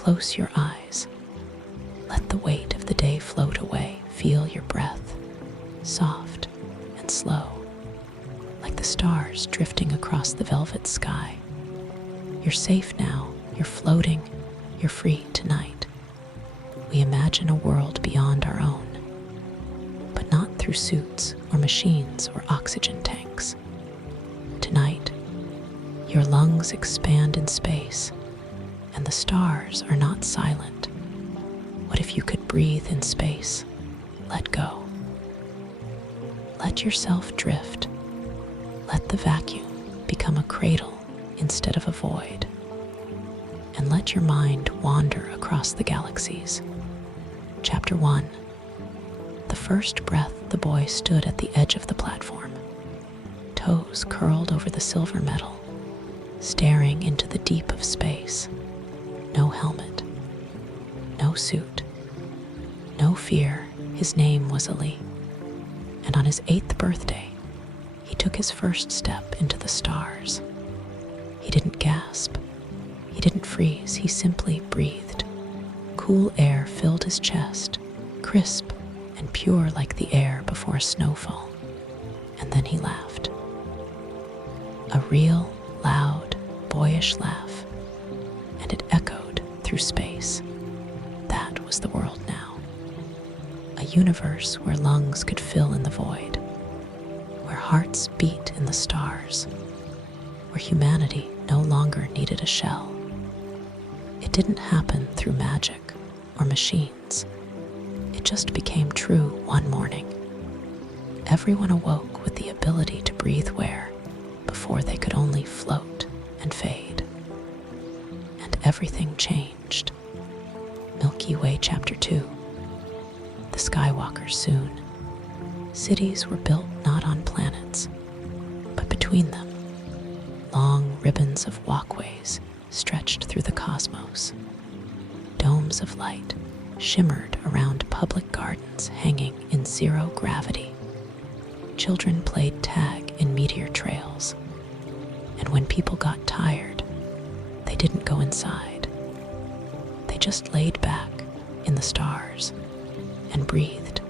Close your eyes. Let the weight of the day float away. Feel your breath, soft and slow, like the stars drifting across the velvet sky. You're safe now, you're floating, you're free tonight. We imagine a world beyond our own, but not through suits or machines or oxygen tanks. Tonight, your lungs expand in space, and the stars are not silent. What if you could breathe in space? Let go. Let yourself drift. Let the vacuum become a cradle instead of a void. And let your mind wander across the galaxies. Chapter 1. The first breath, the boy stood at the edge of the platform, toes curled over the silver metal, staring into the deep of space. No helmet, no suit, no fear. His name was Ali, and on his 8th birthday, he took his first step into the stars. He didn't gasp, he didn't freeze, he simply breathed. Cool air filled his chest, crisp and pure like the air before a snowfall. And then he laughed. A real, loud, boyish laugh, and it echoed through space. That was the world now. A universe where lungs could fill in the void, where hearts beat in the stars, where humanity no longer needed a shell. It didn't happen through magic or machines. It just became true one morning. Everyone awoke with the ability to breathe where before they could only float and fade. And everything changed. Milky Way Chapter 2. The Skywalkers soon. Cities were built not on planets, but between them. Long ribbons of walkways stretched through the cosmos. Domes of light shimmered around public gardens hanging in zero gravity. Children played tag in meteor trails, and when people got tired, they didn't go inside. They just laid back in the stars and breathed.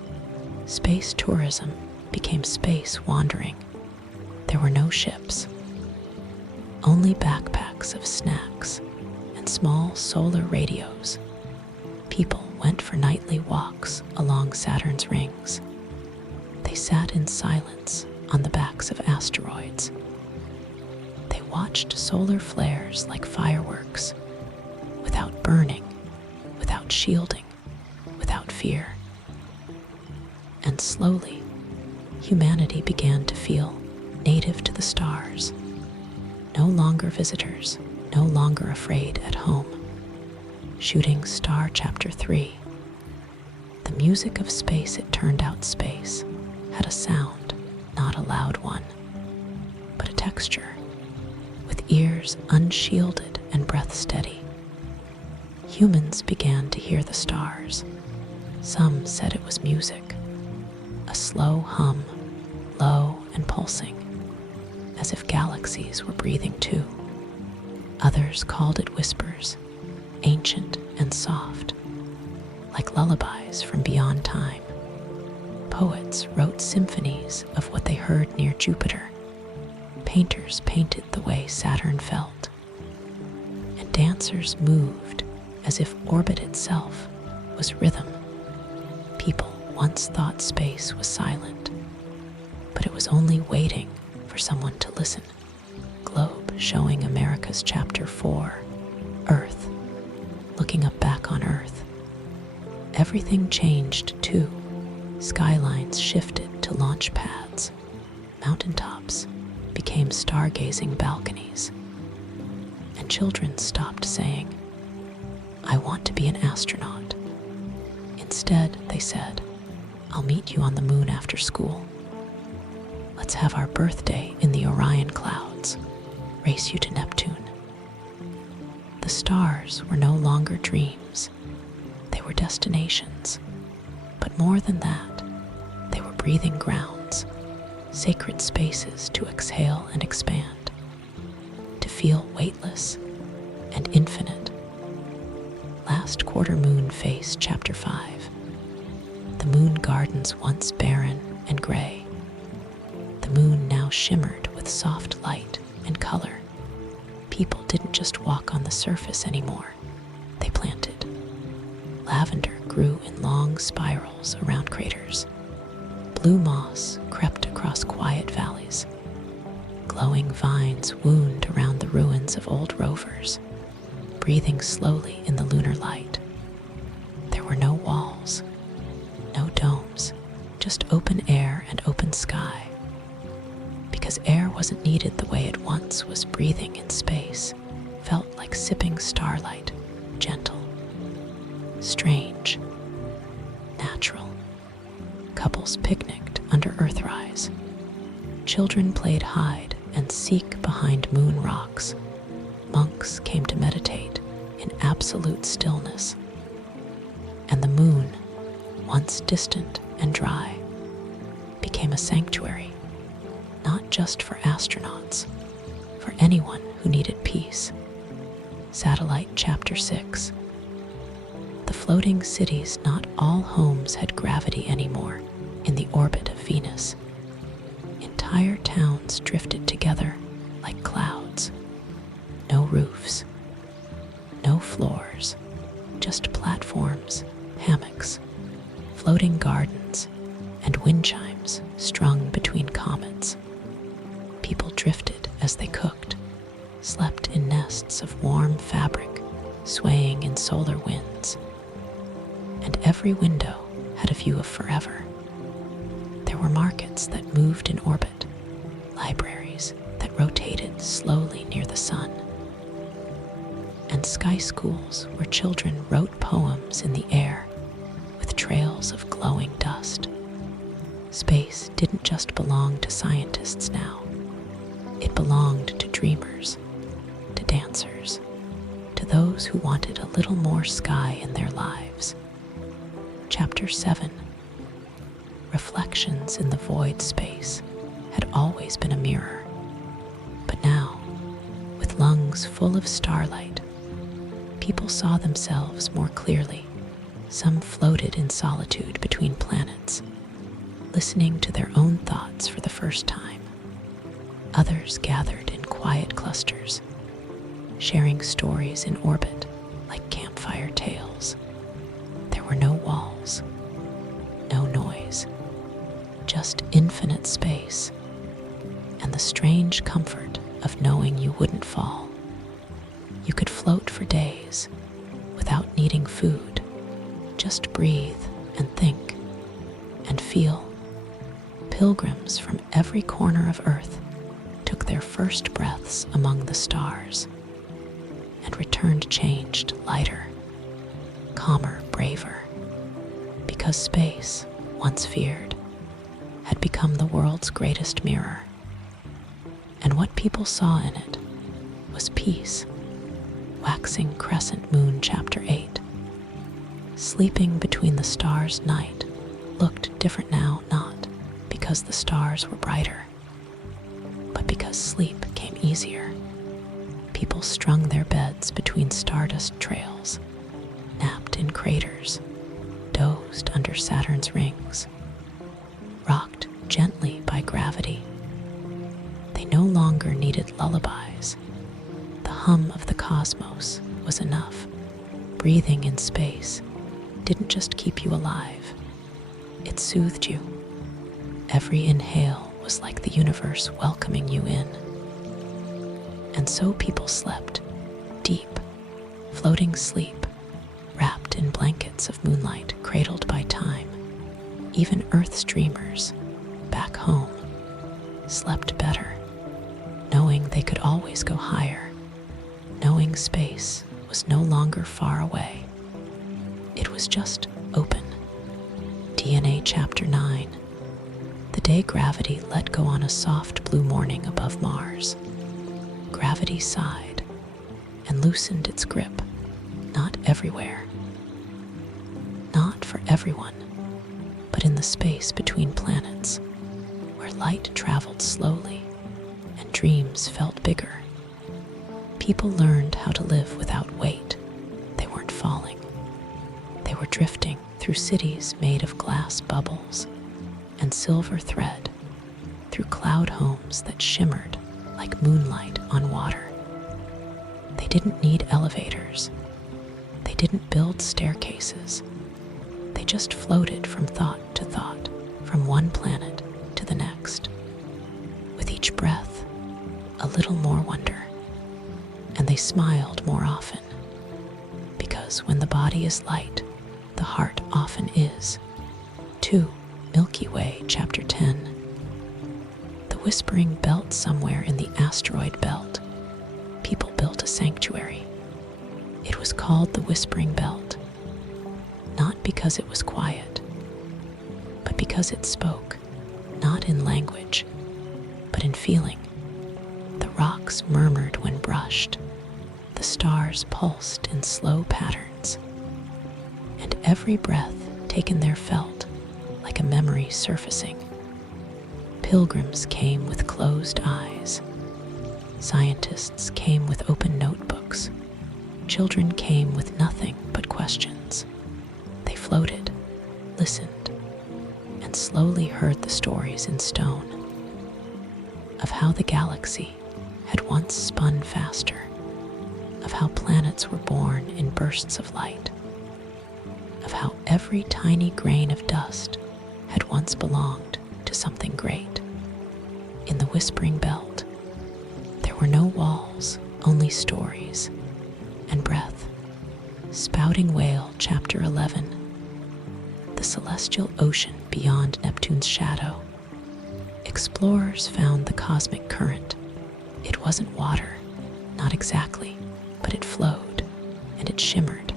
Space tourism became space wandering. There were no ships, only backpacks of snacks and small solar radios. People went for nightly walks along Saturn's rings. They sat in silence on the backs of asteroids. They watched solar flares like fireworks, without burning, without shielding, without fear. And slowly, humanity began to feel native to the stars. No longer visitors, no longer afraid at home. Shooting Star Chapter 3. The music of space, it turned out space, had a sound, not a loud one, but a texture, with ears unshielded and breath steady. Humans began to hear the stars. Some said it was music, a slow hum, low and pulsing, as if galaxies were breathing too. Others called it whispers, ancient and soft, like lullabies from beyond time. Poets wrote symphonies of what they heard near Jupiter. Painters painted the way Saturn felt. And dancers moved as if orbit itself was rhythm. People once thought space was silent, but it was only waiting for someone to listen. Globe showing America's Chapter 4, Earth, looking up back on Earth. Everything changed too. Skylines shifted to launch pads. Mountaintops became stargazing balconies. And children stopped saying, "I want to be an astronaut." Instead, they said, "I'll meet you on the moon after school. Let's have our birthday in the Orion clouds. Race you to Neptune." The stars were no longer dreams. They were destinations. But more than that, they were breathing grounds, sacred spaces to exhale and expand, to feel weightless and infinite, last quarter moon phase, Chapter 5. The moon gardens once barren and gray. The moon now shimmered with soft light and color. People didn't just walk on the surface anymore. They planted. Lavender grew in long spirals around craters. Blue moss crept across quiet valleys. Glowing vines wound around the ruins of old rovers, breathing slowly in the lunar light. There were no walls, no domes, just open air and open sky. Because air wasn't needed the way it once was, breathing in space felt like sipping starlight, gentle, strange, natural. Couples picnicked under Earthrise. Children played hide and seek behind moon rocks. Monks came to meditate in absolute stillness. And the moon, once distant and dry, became a sanctuary, not just for astronauts, for anyone who needed peace. Satellite Chapter 6. The floating cities, not all homes had gravity anymore in the orbit of Venus. Entire towns drifted together like clouds. No roofs, no floors, just platforms, hammocks, floating gardens, and wind chimes strung between comets. People drifted as they cooked, slept in nests of warm fabric, swaying in solar winds. And every window had a view of forever. There were markets that moved in orbit, libraries that rotated slowly near the sun, and sky schools where children wrote poems in the air with trails of glowing dust. Space didn't just belong to scientists now. It belonged to dreamers, to dancers, to those who wanted a little more sky in their lives. Chapter 7. Reflections in the void space had always been a mirror, but now, with lungs full of starlight, people saw themselves more clearly. Some floated in solitude between planets, listening to their own thoughts for the first time. Others gathered in quiet clusters, sharing stories in orbit like campfire tales. There were no walls, no noise, just infinite space, and the strange comfort of knowing you wouldn't fall. You could float for days without needing food, just breathe and think and feel. Pilgrims from every corner of Earth took their first breaths among the stars and returned changed, lighter, calmer, braver, because space, once feared, had become the world's greatest mirror. And what people saw in it was peace. Waxing crescent moon, Chapter 8. Sleeping between the stars, night looked different now, not because the stars were brighter, but because sleep came easier. People strung their beds between stardust trails, napped in craters, dozed under Saturn's rings, rocked gently by gravity. They no longer needed lullabies. The hum of the cosmos was enough. Breathing in space didn't just keep you alive, it soothed you. Every inhale was like the universe welcoming you in. And so people slept, deep, floating sleep, wrapped in blankets of moonlight, cradled by time. Even Earth's dreamers, back home, slept better, knowing they could always go higher, knowing space was no longer far away. It was just open. DNA Chapter 9. The day gravity let go on a soft blue morning above Mars. Gravity sighed and loosened its grip, not everywhere, not for everyone, but in the space between planets, where light traveled slowly and dreams felt bigger. People learned how to live without weight. They weren't falling, cities made of glass bubbles and silver thread, through cloud homes that shimmered like moonlight on water. They didn't need elevators. They didn't build staircases. They just floated from thought to thought, from one planet to the next. With each breath, a little more wonder. And they smiled more often. Because when the body is light, the heart often is. 2. Milky Way, Chapter 10. The whispering belt somewhere in the asteroid belt. People built a sanctuary. It was called the Whispering Belt, not because it was quiet, but because it spoke, not in language, but in feeling. The rocks murmured when brushed. The stars pulsed in slow patterns. And every breath taken there felt like a memory surfacing. Pilgrims came with closed eyes. Scientists came with open notebooks. Children came with nothing but questions. They floated, listened, and slowly heard the stories in stone of how the galaxy had once spun faster, of how planets were born in bursts of light, of how every tiny grain of dust had once belonged to something great. In the Whispering Belt, there were no walls, only stories and breath. Spouting Whale, Chapter 11. The celestial ocean beyond Neptune's shadow. Explorers found the cosmic current. It wasn't water, not exactly, but it flowed, and it shimmered,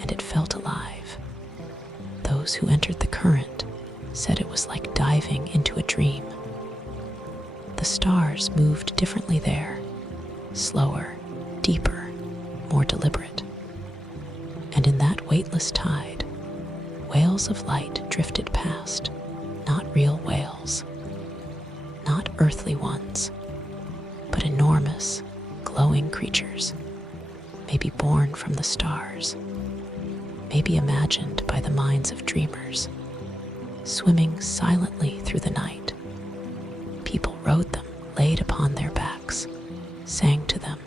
and it felt alive. Those who entered the current said it was like diving into a dream. The stars moved differently there, slower, deeper, more deliberate. And in that weightless tide, whales of light drifted past, not real whales, not earthly ones, but enormous, glowing creatures, maybe born from the stars, maybe imagined by the minds of dreamers, swimming silently through the night. People rode them, laid upon their backs, sang to them.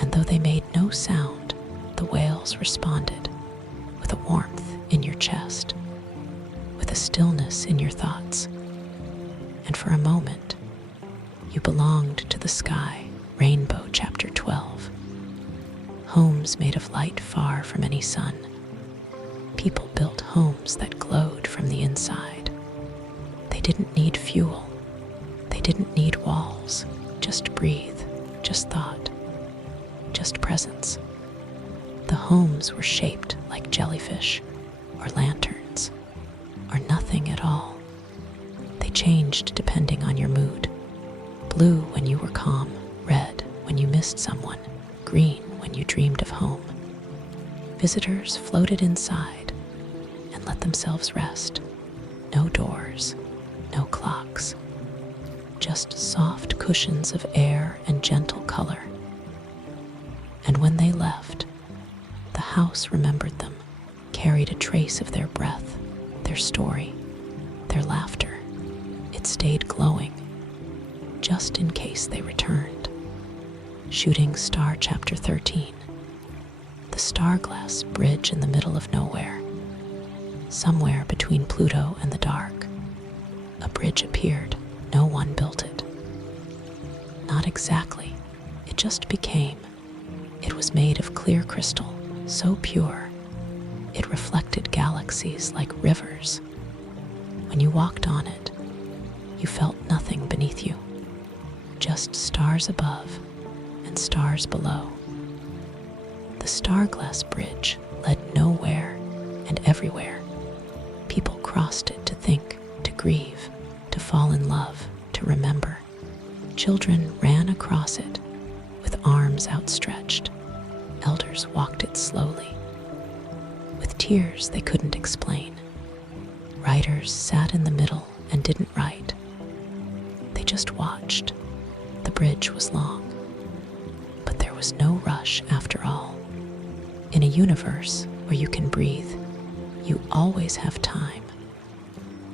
And though they made no sound, the whales responded with a warmth in your chest, with a stillness in your thoughts. And for a moment, you belonged to the sky. Rainbow, Chapter 12. Homes made of light far from any sun. People built homes that glowed from the inside. They didn't need fuel. They didn't need walls. Just breathe, just thought, just presence. The homes were shaped like jellyfish, or lanterns, or nothing at all. They changed depending on your mood. Blue when you were calm, red when you missed someone, green when you dreamed of home. Visitors floated inside and let themselves rest. No doors, no clocks, just soft cushions of air and gentle color. And when they left, the house remembered them, carried a trace of their breath, their story, their laughter. It stayed glowing, just in case they returned. Shooting Star, Chapter 13. The Starglass Bridge in the middle of nowhere. Somewhere between Pluto and the dark, a bridge appeared. No one built it. Not exactly. It just became. It was made of clear crystal, so pure. It reflected galaxies like rivers. When you walked on it, you felt nothing beneath you, just stars above and stars below. The Starglass Bridge led nowhere and everywhere. People crossed it to think, to grieve, to fall in love, to remember. Children ran across it with arms outstretched. Elders walked it slowly, with tears they couldn't explain. Writers sat in the middle and didn't write. They just watched. The bridge was long, but there was no rush after all. In a universe where you can breathe. You always have time.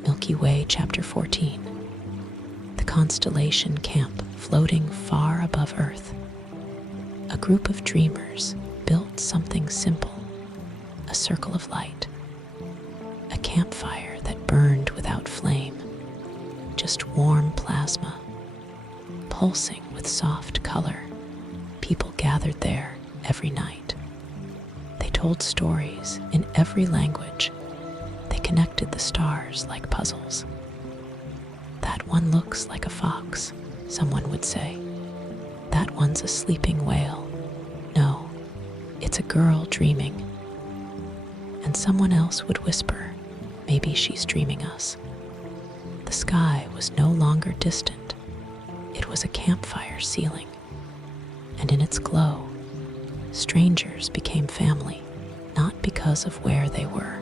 Milky Way, Chapter 14. The constellation camp floating far above Earth. A group of dreamers built something simple, a circle of light, a campfire that burned without flame, just warm plasma, pulsing with soft color. People gathered there every night. They told stories in every language. They connected the stars like puzzles. That one looks like a fox, someone would say. That one's a sleeping whale. No, it's a girl dreaming. And someone else would whisper, maybe she's dreaming us. The sky was no longer distant. It was a campfire ceiling. And in its glow, strangers became family, not because of where they were,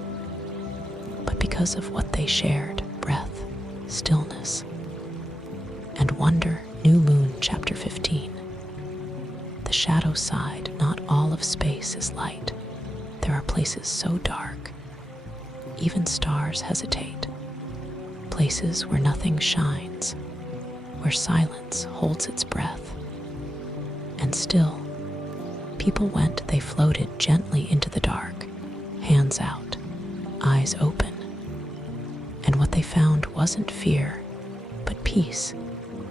but because of what they shared: breath, stillness, and wonder. New Moon, Chapter 15. The shadow side. Not all of space is light. There are places so dark, even stars hesitate. Places where nothing shines, where silence holds its breath. And still, people went. They floated gently into the dark, hands out, eyes open. And what they found wasn't fear, but peace.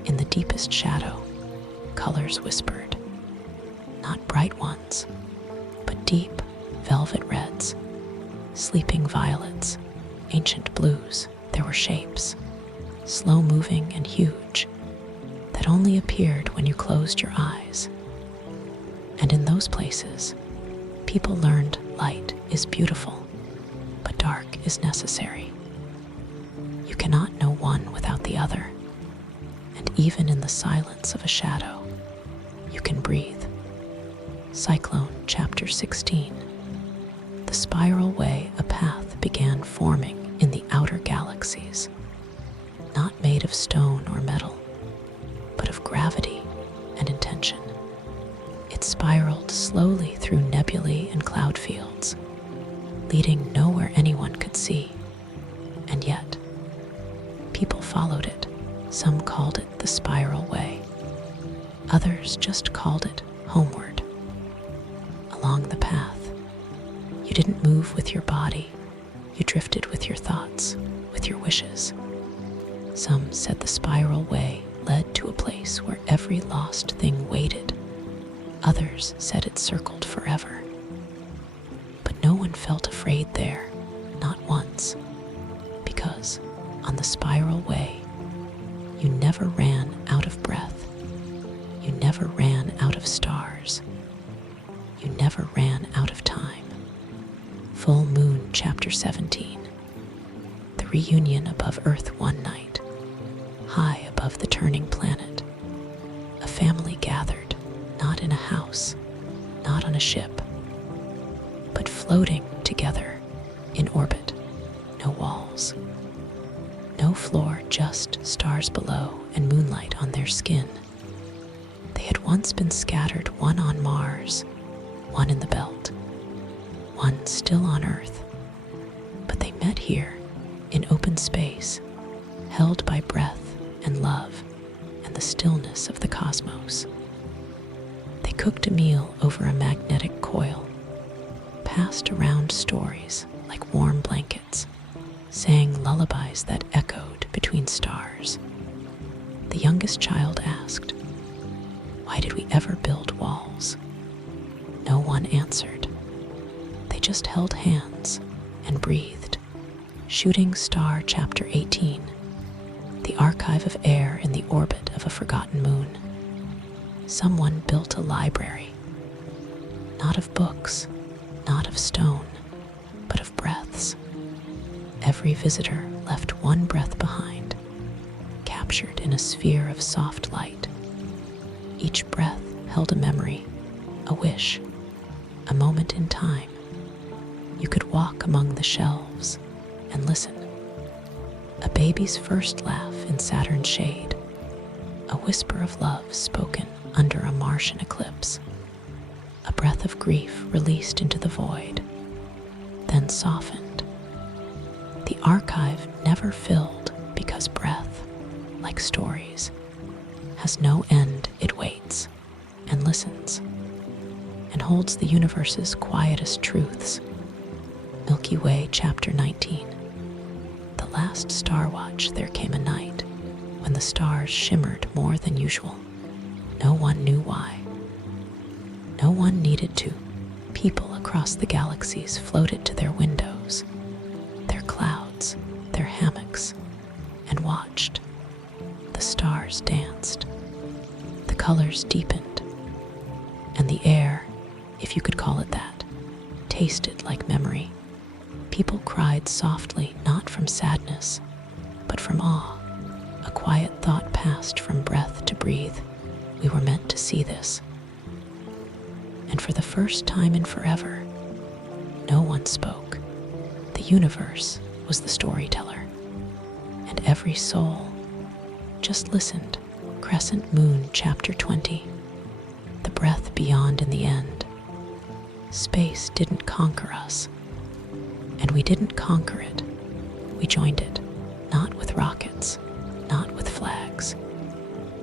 In the deepest shadow, colors whispered. Not bright ones, but deep velvet reds, sleeping violets, ancient blues. There were shapes, slow-moving and huge, that only appeared when you closed your eyes. And in those places, people learned light is beautiful, but dark is necessary. You cannot know one without the other. And even in the silence of a shadow, you can breathe. Cyclone, Chapter 16. The spiral way. A path began forming in the outer galaxies, not made of stone or metal, but of gravity and intention. It spiraled slowly through nebulae and cloud fields, leading nowhere anyone could see. And yet, people followed it. Some called it the spiral way. Others just called it homeward. Along the path, you didn't move with your body. You drifted with your thoughts, with your wishes. Some said the spiral way led to a place where every lost thing waited. Others said it circled forever. But no one felt afraid there, not once. Because on the spiral way, you never ran out of breath. You never ran out of stars. You never ran out of time. Full Moon, Chapter 17. The reunion above Earth one night, high above the turning planet. A family gathered, not in a house, not on a ship, but floating together in orbit. No walls, no floor, just stars below and moonlight on their skin. They had once been scattered, one on Mars, one in the belt, one still on Earth. But they met here in open space, held by breath and love and the stillness of the cosmos. They cooked a meal over a magnetic coil, passed around stories like warm blankets, sang lullabies that echoed between stars. The youngest child asked, "Why did we ever build walls?" No one answered. They just held hands and breathed. Shooting Star, Chapter 18. The archive of air in the orbit of a forgotten moon. Someone built a library, not of books, not of stone, but of breaths. Every visitor left one breath behind, captured in a sphere of soft light. Each breath held a memory, a wish, a moment in time. You could walk among the shelves and listen. A baby's first laugh in Saturn's shade, a whisper of love spoken under a Martian eclipse, a breath of grief released into the void. then softened. The archive never filled because breath, like stories, has no end. It waits and listens and holds the universe's quietest truths. Milky Way, Chapter 19. The last star watch, there came a night when the stars shimmered more than usual. No one knew why. No one needed to. People across the galaxies floated to their windows, their clouds, their hammocks, and watched. The stars danced. The colors deepened. And the air, if you could call it that, tasted like memory. People cried softly, not from sadness, but from awe. A quiet thought passed from breath to breathe. We were meant to see this. And for the first time in forever, no one spoke. The universe was the storyteller, and every soul just listened. Crescent Moon, Chapter 20. The breath beyond in the end. Space didn't conquer us, and we didn't conquer it. We joined it, not with rockets, not with flags,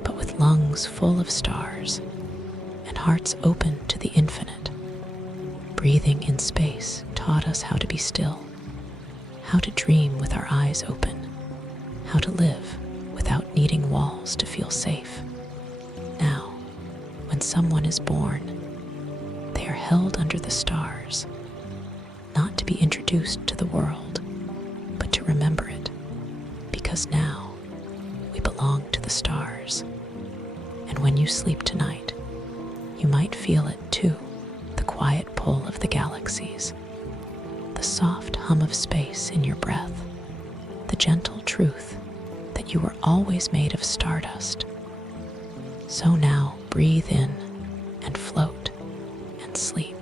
but with lungs full of stars and hearts open to the infinite. Breathing in space taught us how to be still, how to dream with our eyes open, how to live without needing walls to feel safe. Now, when someone is born, they are held under the stars, not to be introduced to the world, but to remember it, because now we belong to the stars. And when you sleep tonight, you might feel it too, the quiet pull of the galaxies, the soft hum of space in your breath, the gentle truth that you were always made of stardust. So now breathe in and float and sleep.